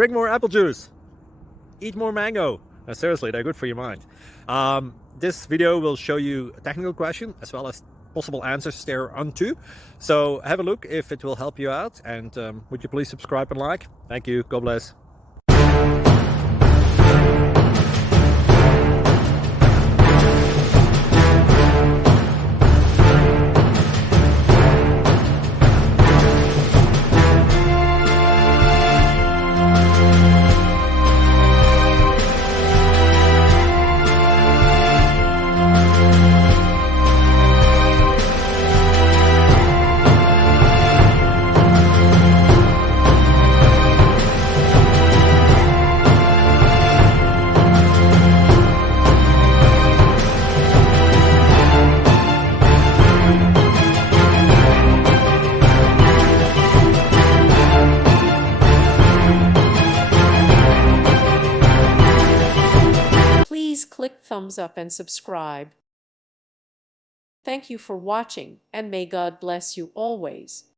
drink more apple juice, eat more mango. Seriously, they're good for your mind. This video will show you a technical question as well as possible answers thereunto. So have a look if it will help you out, and would you please subscribe and like? Thank you. God bless. Please click thumbs up and subscribe. Thank you for watching, and may God bless you always.